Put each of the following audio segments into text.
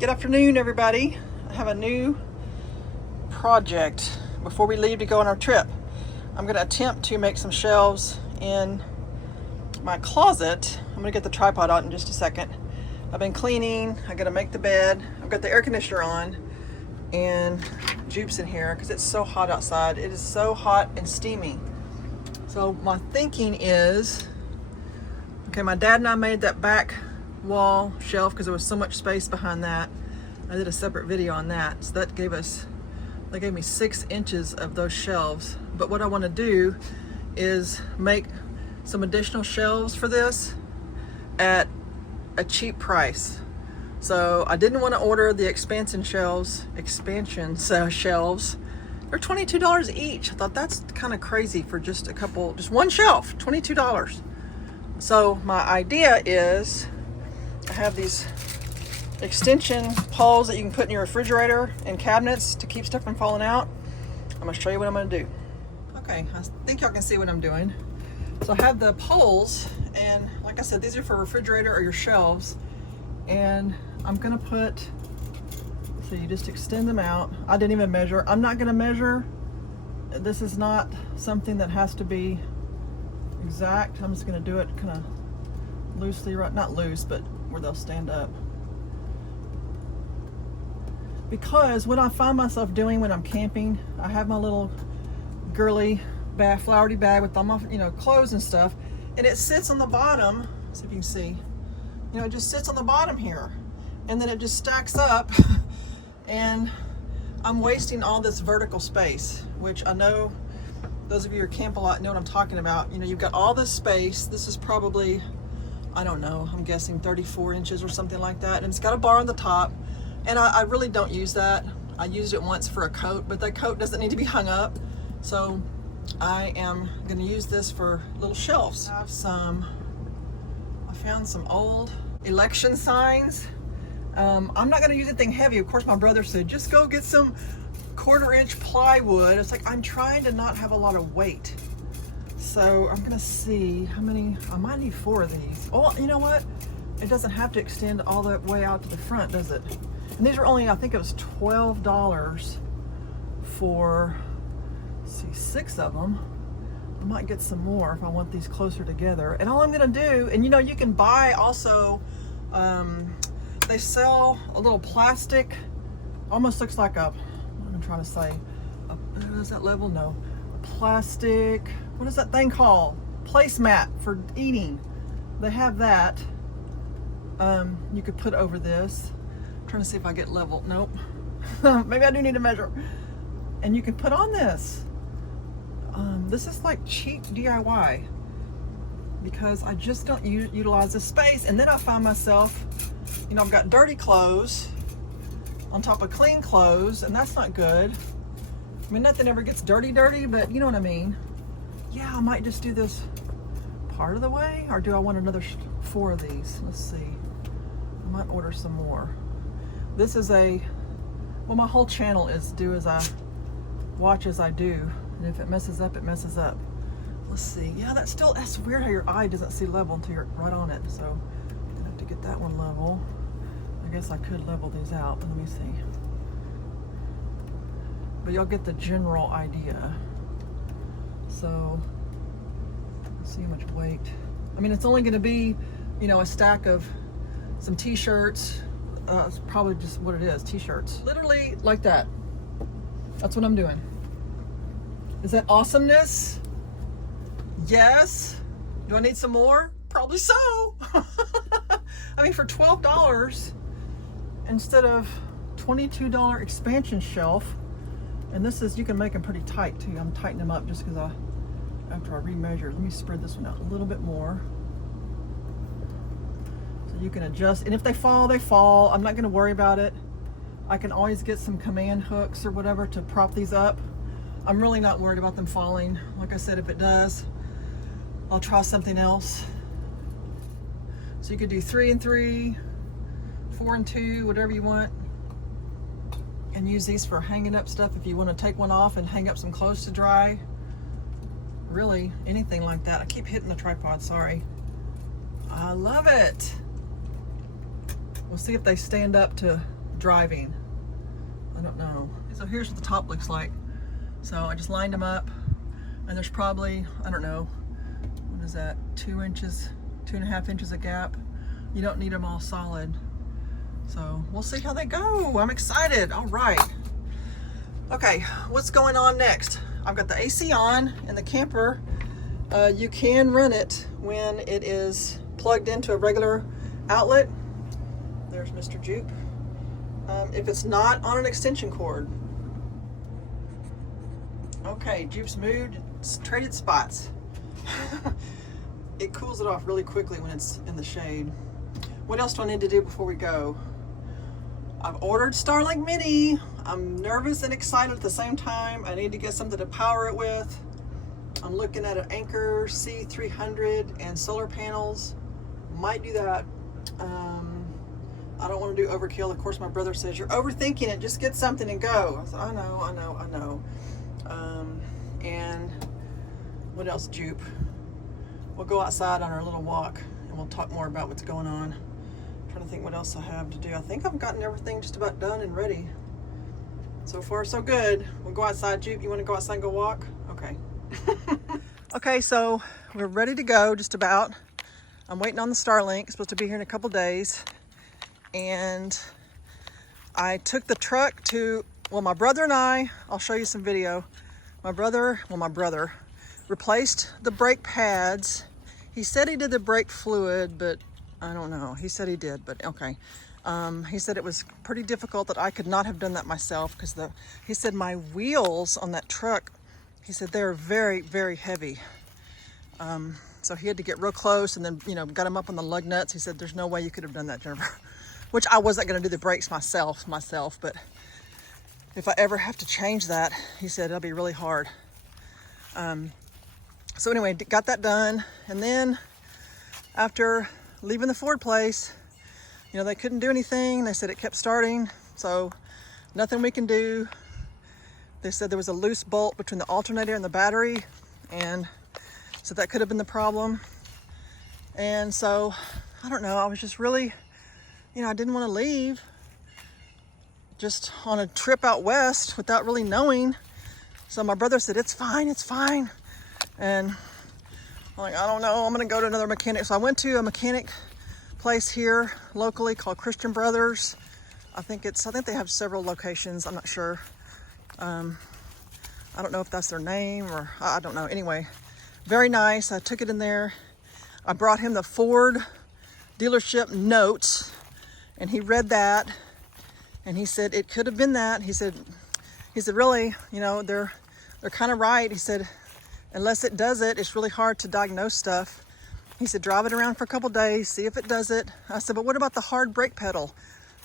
Good afternoon, everybody. I have a new project before we leave to go on our trip. I'm going to attempt to make some shelves in my closet. I'm going to get the tripod out in just a second. I've been cleaning. I got to make the bed. I've got the air conditioner on and Jupe's in here because it's so hot outside. It is so hot and steamy. So my thinking is, okay, my dad and I made that back wall shelf because there was so much space behind that. I did a separate video on that. So that gave me 6 inches of those shelves. But what I want to do is make some additional shelves for this at a cheap price. So I didn't want to order the expansion shelves. They're $22 each. I thought that's kind of crazy for just one shelf, $22. So my idea is I have these extension poles that you can put in your refrigerator and cabinets to keep stuff from falling out. I'm going to show you what I'm going to do. Okay, I think y'all can see what I'm doing. So I have the poles, and like I said, these are for refrigerator or your shelves. And I'm going to put, so you just extend them out. I didn't even measure. I'm not going to measure. This is not something that has to be exact. I'm just going to do it kind of loosely, right? Not loose, but where they'll stand up. Because what I find myself doing when I'm camping, I have my little girly bag, flowery bag with all my, clothes and stuff, and it sits on the bottom. See if you can see. It just sits on the bottom here, and then it just stacks up, and I'm wasting all this vertical space, which I know those of you who camp a lot know what I'm talking about. You've got all this space. This is probably, I don't know, I'm guessing 34 inches or something like that, and it's got a bar on the top. And I really don't use that. I used it once for a coat, but that coat doesn't need to be hung up. So I am going to use this for little shelves. I found some old election signs. I'm not going to use anything heavy. Of course, my brother said, just go get some 1/4-inch plywood. It's like, I'm trying to not have a lot of weight. So I'm going to see how many, I might need 4 of these. Oh, you know what? It doesn't have to extend all the way out to the front, does it? And these are only, I think it was $12 for, 6 of them. I might get some more if I want these closer together. And all I'm gonna do, and you can buy also, they sell a little plastic, almost looks like what I'm trying to say, is that level? No. A plastic, what is that thing called? Placemat for eating. They have that. You could put over this. I'm trying to see if I get level. Nope. Maybe I do need to measure. And you can put on this. This is like cheap DIY because I just don't utilize the space. And then I find myself, I've got dirty clothes on top of clean clothes, and that's not good. I mean, nothing ever gets dirty, but you know what I mean. Yeah, I might just do this part of the way, or do I want another 4 of these? Let's see. I might order some more. This is my whole channel is do as I watch as I do, and if it messes up, it messes up. Let's see. Yeah, that's weird how your eye doesn't see level until you're right on it. So I'm gonna have to get that one level. I guess I could level these out, but let me see. But you'll get the general idea. So let's see how much weight. I mean, it's only going to be, a stack of some t-shirts. It's probably just what it is, t-shirts. Literally like that. That's what I'm doing. Is that awesomeness? Yes. Do I need some more? Probably so. I mean, for $12 instead of $22 expansion shelf. And this is, you can make them pretty tight too. I'm tightening them up just because after I remeasure. Let me spread this one out a little bit more. So you can adjust, and if they fall, they fall. I'm not gonna worry about it. I can always get some command hooks or whatever to prop these up. I'm really not worried about them falling. Like I said, if it does, I'll try something else. So you could do 3 and 3, 4 and 2, whatever you want. And use these for hanging up stuff if you want to take one off and hang up some clothes to dry. Really, anything like that. I keep hitting the tripod, sorry. I love it. We'll see if they stand up to driving. I don't know. So here's what the top looks like. So I just lined them up, and there's probably, I don't know, what is that, 2 inches, 2.5 inches of gap. You don't need them all solid. So we'll see how they go. I'm excited. All right. Okay, what's going on next? I've got the AC on in the camper. You can run it when it is plugged into a regular outlet. There's Mr. Jupe. If it's not on an extension cord. Okay, Jupe's moved. It's traded spots. It cools it off really quickly when it's in the shade. What else do I need to do before we go? I've ordered Starlink Mini. I'm nervous and excited at the same time. I need to get something to power it with. I'm looking at an Anchor C300 and solar panels. Might do that. I don't want to do overkill. Of course, my brother says, you're overthinking it. Just get something and go. I said, I know. And what else, Jupe? We'll go outside on our little walk and we'll talk more about what's going on. I'm trying to think what else I have to do. I think I've gotten everything just about done and ready. So far, so good. We'll go outside. Jupe, you want to go outside and go walk? Okay. Okay, so we're ready to go just about. I'm waiting on the Starlink. It's supposed to be here in a couple days. And I took the truck to, well, my brother and I'll show you some video. My brother replaced the brake pads. He said he did the brake fluid, but I don't know. He said he did, but okay. He said it was pretty difficult, that I could not have done that myself, because he said my wheels on that truck, he said they're very, very heavy. So he had to get real close and then, got him up on the lug nuts. He said, there's no way you could have done that, Jennifer. Which I wasn't going to do the brakes myself, but if I ever have to change that, he said it'll be really hard. So anyway, got that done. And then after leaving the Ford place, they couldn't do anything. They said it kept starting, so nothing we can do. They said there was a loose bolt between the alternator and the battery, and so that could have been the problem. And so, I don't know, I was just really, I didn't want to leave just on a trip out west without really knowing. So my brother said, it's fine. And I'm like, I don't know, I'm gonna go to another mechanic. So I went to a mechanic place here locally called Christian Brothers. I think they have several locations, I'm not sure. I don't know if that's their name, or I don't know. Anyway, very nice. I took it in there. I brought him the Ford dealership notes, and he read that, and he said it could have been that. He said really, they're kind of right. He said, unless it does it, it's really hard to diagnose stuff. He said, drive it around for a couple days, see if it does it. I said, but what about the hard brake pedal?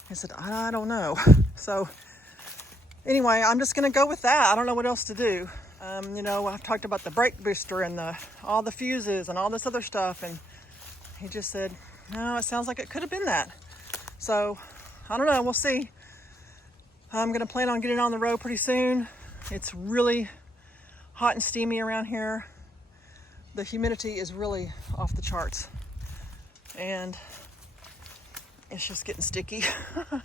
He said, I don't know. So anyway, I'm just gonna go with that. I don't know what else to do. I've talked about the brake booster and all the fuses and all this other stuff, and he just said, no, it sounds like it could have been that. So I don't know, we'll see. I'm gonna plan on getting on the road pretty soon. It's really hot and steamy around here. The humidity is really off the charts, and it's just getting sticky. I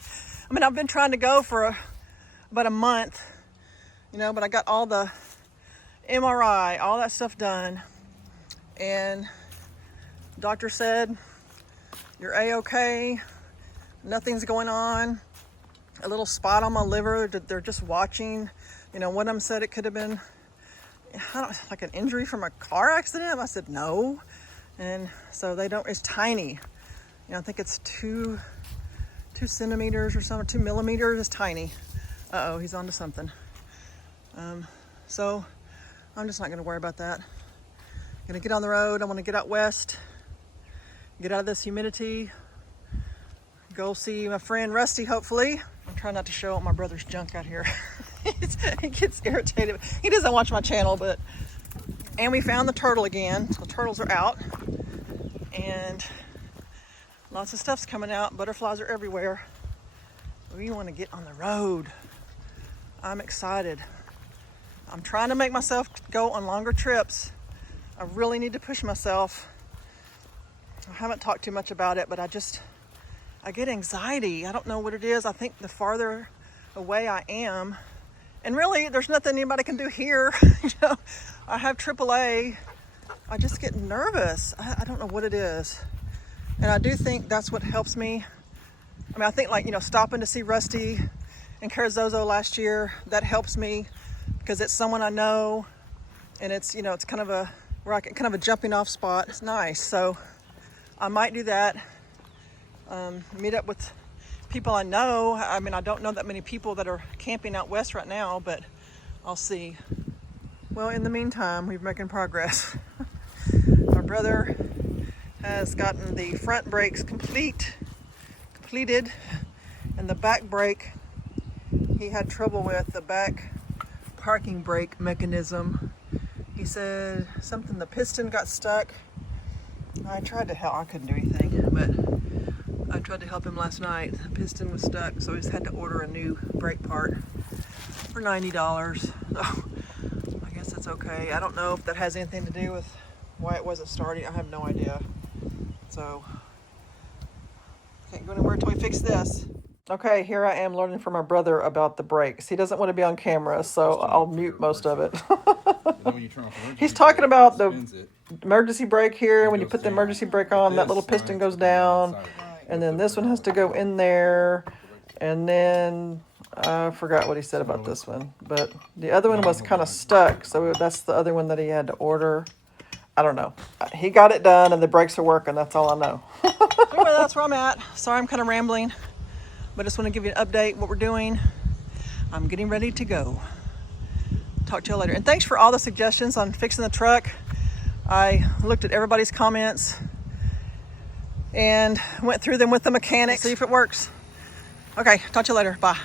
mean, I've been trying to go for about a month, but I got all the MRI, all that stuff done, and the doctor said, you're A-okay, nothing's going on. A little spot on my liver, they're just watching. One of them said it could have been like an injury from a car accident. I said no, and so it's tiny. I think it's 2 centimeters or something, 2 millimeters. It's tiny. Uh-oh, he's onto something. So I'm just not going to worry about that. I'm going to get on the road. I want to get out west, get out of this humidity, go see my friend Rusty, hopefully. I'm trying not to show up my brother's junk out here. He gets irritated. He doesn't watch my channel, and we found the turtle again. The turtles are out, and lots of stuff's coming out. Butterflies are everywhere. We want to get on the road. I'm excited. I'm trying to make myself go on longer trips. I really need to push myself. I haven't talked too much about it, but I get anxiety. I don't know what it is. I think the farther away I am, and really there's nothing anybody can do here. You know, I have AAA. I just get nervous. I don't know what it is. And I do think that's what helps me. I mean, I think like, you know, stopping to see Rusty and Carrizozo last year, that helps me because it's someone I know, and it's, you know, it's kind of a jumping off spot. It's nice. So I might do that. Meet up with people I know. I mean, I don't know that many people that are camping out west right now, but I'll see. Well, in the meantime, we're making progress. My brother has gotten the front brakes completed, and the back brake, he had trouble with the back parking brake mechanism. He said something, the piston got stuck. I tried to help, I couldn't do anything, but I tried to help him last night. The piston was stuck, so he's had to order a new brake part for $90. Oh, I guess that's okay. I don't know if that has anything to do with why it wasn't starting. I have no idea. So, can't go anywhere until we fix this. Okay, here I am learning from my brother about the brakes. He doesn't want to be on camera, so I'll mute most of it. He's talking about the emergency brake here. When you put the emergency brake on, that little piston goes down. And then this one has to go in there. And then I forgot what he said about this one. But the other one was kind of stuck. So that's the other one that he had to order. I don't know. He got it done and the brakes are working. That's all I know. Anyway, that's where I'm at. Sorry, I'm kind of rambling. But I just want to give you an update what we're doing. I'm getting ready to go. Talk to you later. And thanks for all the suggestions on fixing the truck. I looked at everybody's comments and went through them with the mechanic, see if it works. Okay, talk to you later. Bye.